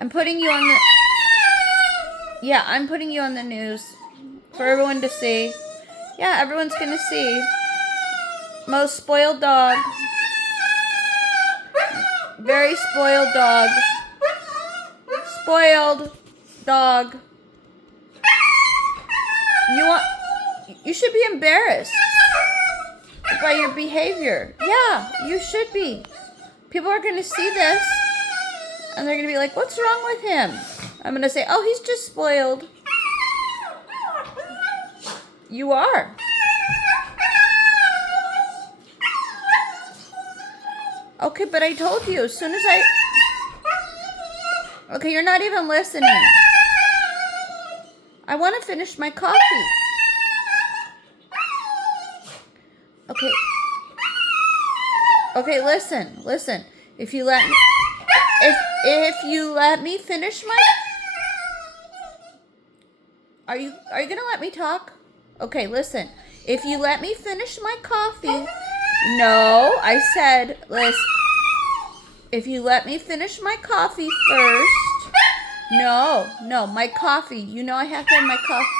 I'm putting you on the... Yeah, I'm putting you on the news for everyone to see. Yeah, everyone's gonna see. Most spoiled dog. Very spoiled dog. Spoiled dog. You should be embarrassed by your behavior. Yeah, you should be. People are gonna see this and they're gonna be like, what's wrong with him? I'm gonna say, oh, he's just spoiled. You are. Okay, but I told you, as soon as I... Okay, you're not even listening. I want to finish my coffee. Okay. Okay, listen. If you let me... If you let me finish my... Are you gonna let me talk? Okay, listen. If you let me finish my coffee... No, I said, listen. If you let me finish my coffee first... No, my coffee. You know I have to have my coffee.